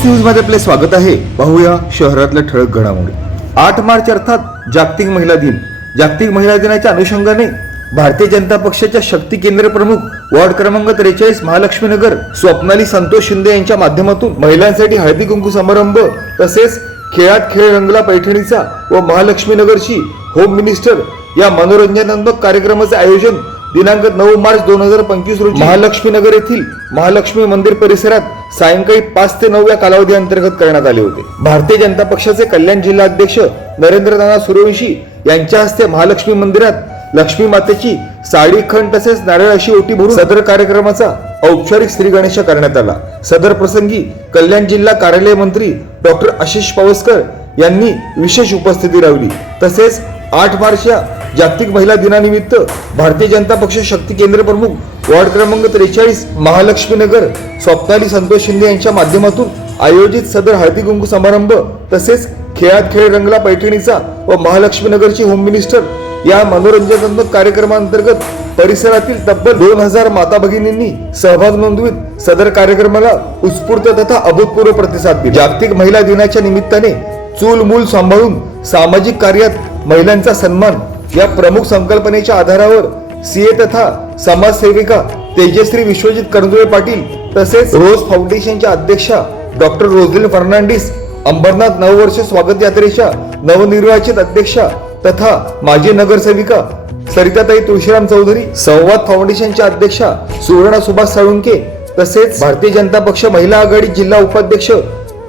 Times न्यूजमध्ये आपले स्वागत आहे. पाहूया शहरातल्या ठळक घडामोडी. आठ मार्च अर्थात जागतिक महिला दिन. जागतिक महिला दिनाच्या अनुषंगाने भारतीय जनता पक्षाच्या शक्ती केंद्र प्रमुख वॉर्ड क्रमांक त्रेचाळीस महालक्ष्मीनगर स्वप्नाली संतोष शिंदे यांच्या माध्यमातून महिलांसाठी हळदी कुंकू समारंभ तसेच खेळात खेळ रंगला पैठणीचा व महालक्ष्मीनगरची होम मिनिस्टर या मनोरंजनात्मक कार्यक्रमाचे आयोजन दिनांक नऊ मार्च दोन हजार पंचवीस रोजी महालक्ष्मीनगर येथील महालक्ष्मी मंदिर परिसरात सायंकाळी पाच ते नऊ या कालावधी अंतर्गत करण्यात आले होते. भारतीय जनता पक्षाचे कल्याण जिल्हा अध्यक्ष नरेंद्र नाना सूर्यवंशी यांच्या हस्ते महालक्ष्मी मंदिरात लक्ष्मी मातेची साडी खण तसेच नारळ अशी ओटी भरून सदर कार्यक्रमाचा औपचारिक श्री गणेश करण्यात आला. सदर प्रसंगी कल्याण जिल्हा कार्यालय मंत्री डॉक्टर आशिष पावसकर यांनी विशेष उपस्थिती लावली तसेच आठ मार्च या जागतिक महिला दिनानिमित्त भारतीय जनता पक्ष शक्ती केंद्र प्रमुख वॉर्ड क्रमांक त्रेचाळीस महालक्ष्मीनगर स्वप्नाली संतोष शिंदे यांच्या माध्यमातून आयोजित सदर हळदी कुंकू समारंभ तसेच खेळात खेळ रंगला पैठणीचा व महालक्ष्मीनगरची होम मिनिस्टर या मनोरंजनात्मक कार्यक्रमांतर्गत परिसरातील तब्बल दोन हजार माता भगिनींनी सहभाग नोंदवित सदर कार्यक्रमाला उत्स्फूर्त तथा अभूतपूर्व प्रतिसाद दिला. जागतिक महिला दिनाच्या निमित्ताने चूल मूल सांभाळून सामाजिक कार्यात महिलांचा सन्मान या प्रमुख संकल्पनेच्या आधारावर सीए तथा समाजसेविका तेजश्री विश्वजित करंजुळे पाटील तसेच रोज फाउंडेशनच्या अध्यक्षा डॉक्टर रोजलिन फर्नांडिस अंबरनाथ नववर्ष स्वागत यात्रेच्या नवनिर्वाचित अध्यक्षा तथा माजी नगरसेविका सरिताताई तुळशीराम चौधरी संवाद फाउंडेशनच्या अध्यक्षा सुवर्णा सुभाष साळुंके तसेच भारतीय जनता पक्ष महिला आघाडी जिल्हा उपाध्यक्ष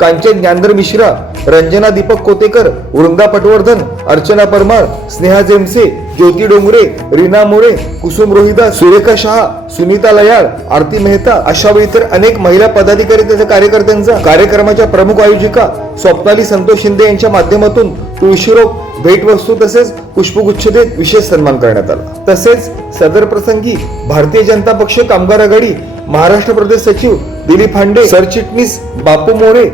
कांचन ज्ञानधर मिश्रा रंजना दीपक कोतेकर वृंदा पटवर्धन अर्चना परमार स्नेहा जेमसे ज्योती डोंगरे रीना मोरे कुसुम रोहिदास सुरेखा शहा सुनीता लयाळ आरती मेहता अशा वेळी तर अनेक महिला पदाधिकारी त्याच्या कार्यकर्त्यांचा कार्यक्रमाच्या प्रमुख आयोजिका स्वप्नाली संतोष शिंदे यांच्या माध्यमातून तुळशीरोप भेटवस्तू तसेच पुष्पगुच्छ देत विशेष सन्मान करण्यात आला. तसेच सदर प्रसंगी भारतीय जनता पक्ष कामगार आघाडी महाराष्ट्र प्रदेश सचिव दिलीप हांडे सरचिटणीस बापू मोरे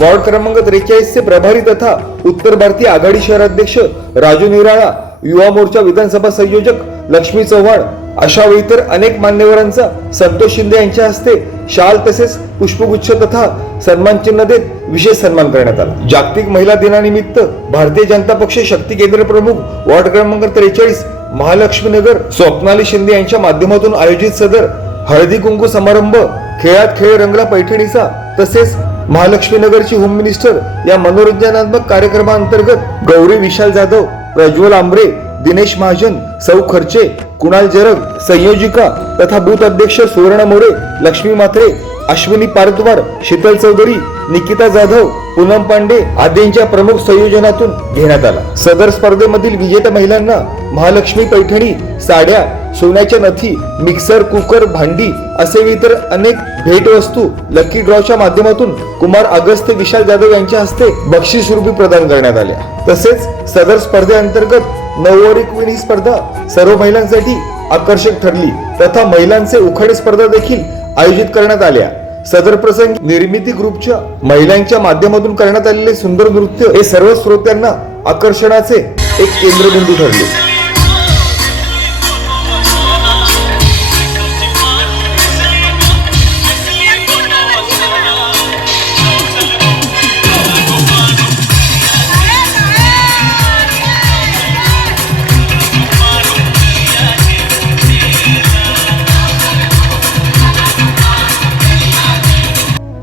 वॉर्ड क्रमांक त्रेचाळीसचे प्रभारी तथा उत्तर भारतीय आघाडी शहराध्यक्ष राजू निराळा युवा मोर्चा विधानसभा संयोजक लक्ष्मी चव्हाण अशा व इतर अनेक मान्यवरांचा संतोष शिंदे यांच्या हस्ते शाल तसेच पुष्पगुच्छ तथा सन्मान चिन्ह देत विशेष सन्मान करण्यात आला. जागतिक महिला दिनानिमित्त भारतीय जनता पक्ष शक्ती केंद्र प्रमुख वॉर्ड क्रमांक त्रेचाळीस महालक्ष्मी नगर स्वप्नाली शिंदे यांच्या माध्यमातून आयोजित सदर हळदी कुंकू समारंभ खेळात खेळ रंगला पैठणीचा तसेच महालक्ष्मीनगरची होम मिनिस्टर या मनोरंजनात्मक कार्यक्रमांतर्गत गौरी विशाल जाधव प्रज्वल आंबरे दिनेश महाजन सौ खर्चे कुणाल जरग संयोजिका तथा बूथ अध्यक्ष सुवर्ण मोरे लक्ष्मी मात्रे अश्विनी पारद्वार शीतल चौधरी निकिता जाधव पूनम पांडे आदींच्या प्रमुख संयोजनातून घेण्यात आला. सदर स्पर्धेमधील विजेत्या महिलांना महालक्ष्मी पैठणी साड्या सोन्याच्या नथी मिक्सर कुकर भांडी असे इतर अनेक भेटवस्तू लकी ड्रॉच्या माध्यमातून कुमार अगस्त्य विशाल जाधव यांच्या हस्ते बक्षीस रूपी प्रदान करण्यात आल्या तसेच सदर स्पर्धेअंतर्गत नऊवारी क्वीन ही स्पर्धा सर्व महिलांसाठी आकर्षक ठरली. तथा महिलांचे उखाडे स्पर्धा देखील आयोजित करण्यात आल्या. सदर प्रसंगी निर्मिती ग्रुपच्या महिलांच्या माध्यमातून करण्यात आलेले सुंदर नृत्य हे सर्व श्रोत्यांना आकर्षणाचे एक केंद्रबिंदू ठरले.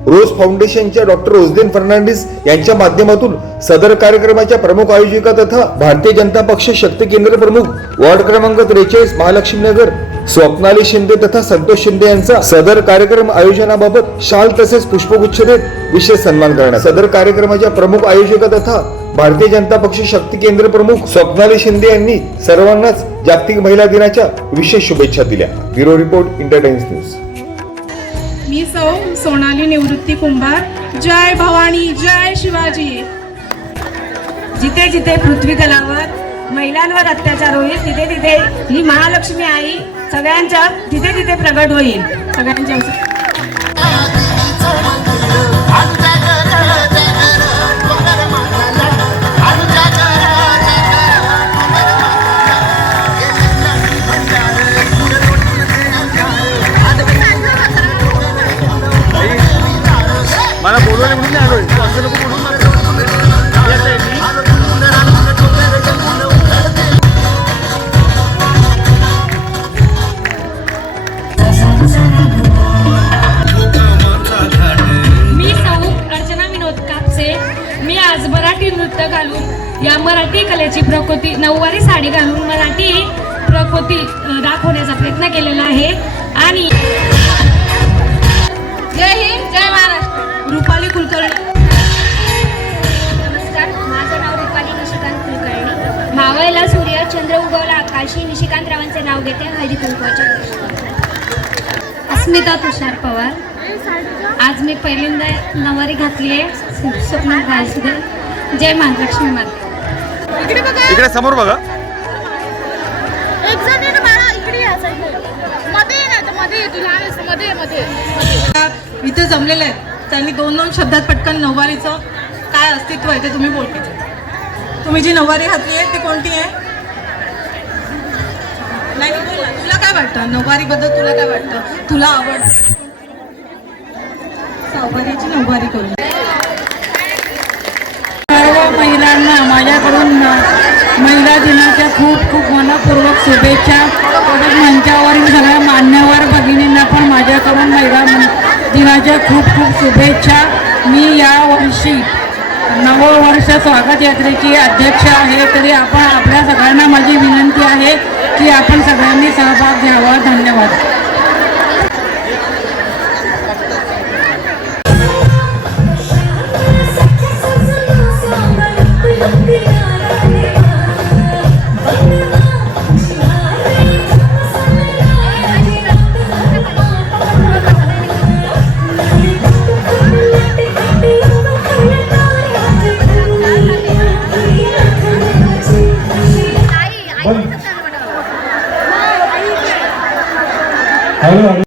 रोज फाउंडेशनच्या डॉक्टर रोजदेन फर्नांडिस यांच्या माध्यमातून सदर कार्यक्रमाच्या प्रमुख आयोजिका तथा भारतीय जनता पक्ष शक्ती केंद्र प्रमुख वॉर्ड क्रमांक त्रेचाळीस महालक्ष्मी नगर स्वप्नाली शिंदे तथा संतोष शिंदे यांचा सदर कार्यक्रम आयोजनाबाबत शाल तसेच पुष्पगुच्छ देत विशेष सन्मान करण्यात सदर कार्यक्रमाच्या प्रमुख आयोजिका तथा भारतीय जनता पक्ष शक्ती केंद्र प्रमुख स्वप्नाली शिंदे यांनी सर्वांनाच जागतिक महिला दिनाच्या विशेष शुभेच्छा दिल्या. ब्युरो रिपोर्ट इंटरटाइम्स न्यूज मी सौ सोनाली निवृत्ती कुंभार. जय भवानी जय शिवाजी. जिथे जिथे पृथ्वी तलावर महिलांवर अत्याचार होईल तिथे तिथे ही महालक्ष्मी आई सगळ्यांच्या तिथे तिथे प्रगट होईल सगळ्यांच्या घेते हळदी कुंकवाच्या अस्मिता तुषार पवार. आज मी पहिल्यांदा नवारी घातली आहे. स्वप्न गायसुदे जय महालक्ष्मी माता. इकडे समोर बघा. आहे. इथे जमलेले आहेत. त्यांनी दोन दोन शब्दात पटकन नऊवारीचं काय अस्तित्व आहे ते तुम्ही बोलते तुम्ही जी नऊवारी घातली आहे ती कोणती आहे? नाही तुला काय वाटतं? नऊवारीबद्दल तुला काय वाटतं? तुला आवड सहावारीची नऊवारी करू सर्व महिलांना माझ्याकडून महिला दिनाच्या खूप खूप मनपूर्वक शुभेच्छा. तसंच मंचावरील सगळ्या मान्यवर भगिनींना पण माझ्याकडून महिला दिनाच्या खूप खूप शुभेच्छा. मी या वर्षी नववर्ष स्वागत यात्रेची अध्यक्ष आहे तरी आपण आपल्या सगळ्यांना माझी विनंती आहे. की आपण सगळ्यांनी सहभाग घ्यावा धन्यवाद केला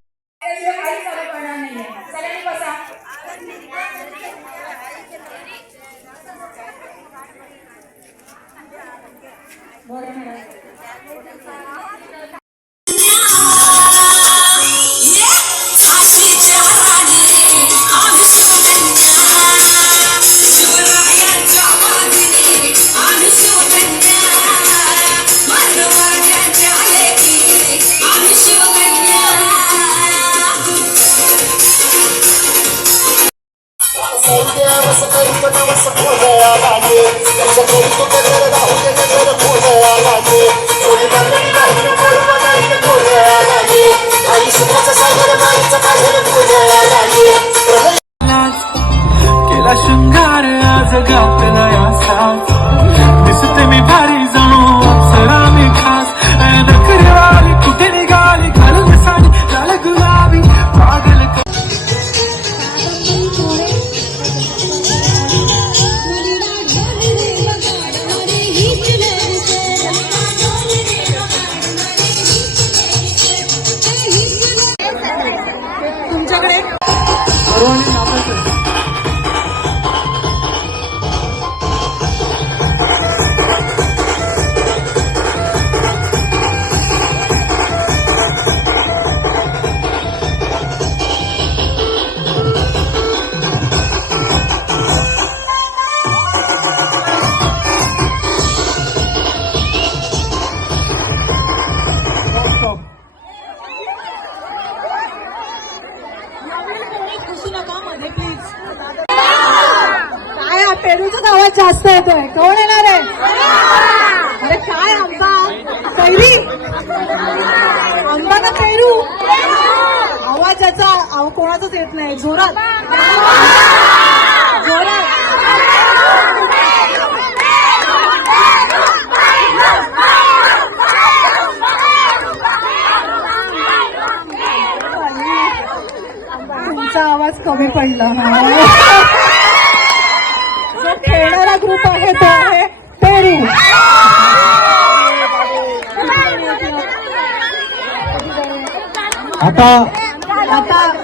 पेरूचा आवाज जास्त येतोय कोण येणार आहे अरे काय आंबा कैरी आंबा ना पेरू आवाज याचा कोणाचाच येत नाही जोरात जोरात तुमचा आवाज कमी पडला खेळणारा ग्रुप आहे तो. आहे पेरू. आता आता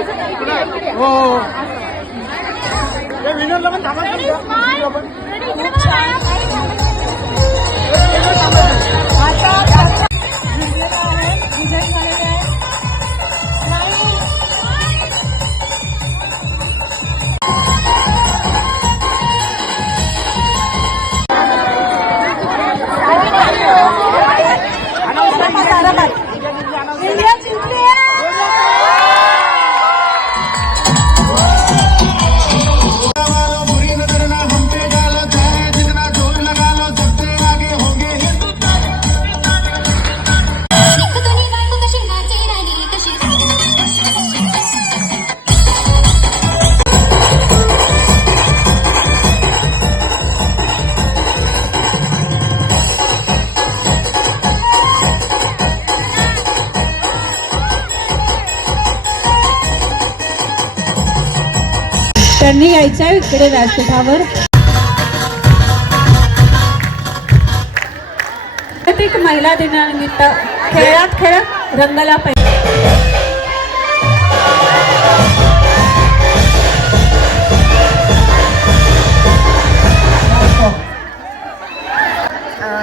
हो त्यांनी यायचं आहे इकडे व्यासपीठावर. जागतिक महिला दिनानिमित्त खेळात खेळत रंगला पाहिजे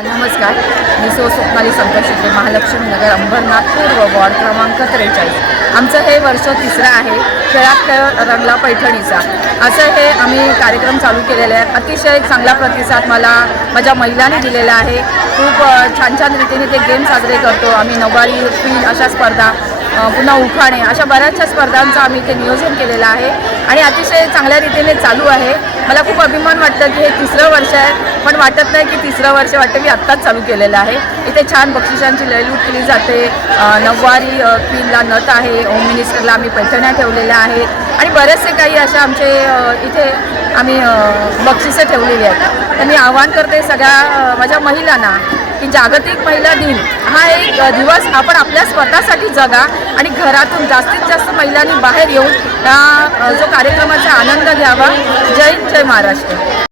नमस्कार. सो स्वप्नाली संतोष शिंदे महालक्ष्मी नगर अंबरनाथ पूर्व वॉर्ड क्रमांक त्रेचाळीस. आमचं हे वर्ष तिसरं आहे खेळात खेळ रंगला पैठणीचा. असं हे आम्ही कार्यक्रम चालू केलेले आहेत. अतिशय चांगला प्रतिसाद मला माझ्या महिलांनी दिलेला आहे. खूप छान छान रीतीने ते गेम साजरे करतो. आम्ही नवारी क्वीन अशा स्पर्धा पुन्हा उखाणे अशा बऱ्याचशा स्पर्धांचं आम्ही ते नियोजन केलेलं आहे. आणि अतिशय चांगल्या रीतीने चालू आहे. मला खूप अभिमान वाटतं की हे तिसरं वर्ष आहे. पण वाटत नाही की तिसरं वर्ष वाटतं. मी आत्ताच चालू केलेलं आहे. इथे छान बक्षिसांची लयलूट केली जाते. नववारी नऊवारी क्वीनला नथ आहे. होम मिनिस्टरला आम्ही पैठण्या ठेवलेल्या आहेत आणि बरेचसे काही अशा आमचे इथे आम्ही बक्षिसं ठेवलेली आहेत. तर मी आवाहन करते सगळ्या माझ्या महिलांना की जागतिक महिला दिन हा एक दिवस आपण आपल्या स्वतःसाठी जगा आणि घरातून जास्तीत जास्त महिलांनी बाहेर येऊन या जो कार्यक्रमाचा आनंद घ्यावा. जय जय महाराष्ट्र.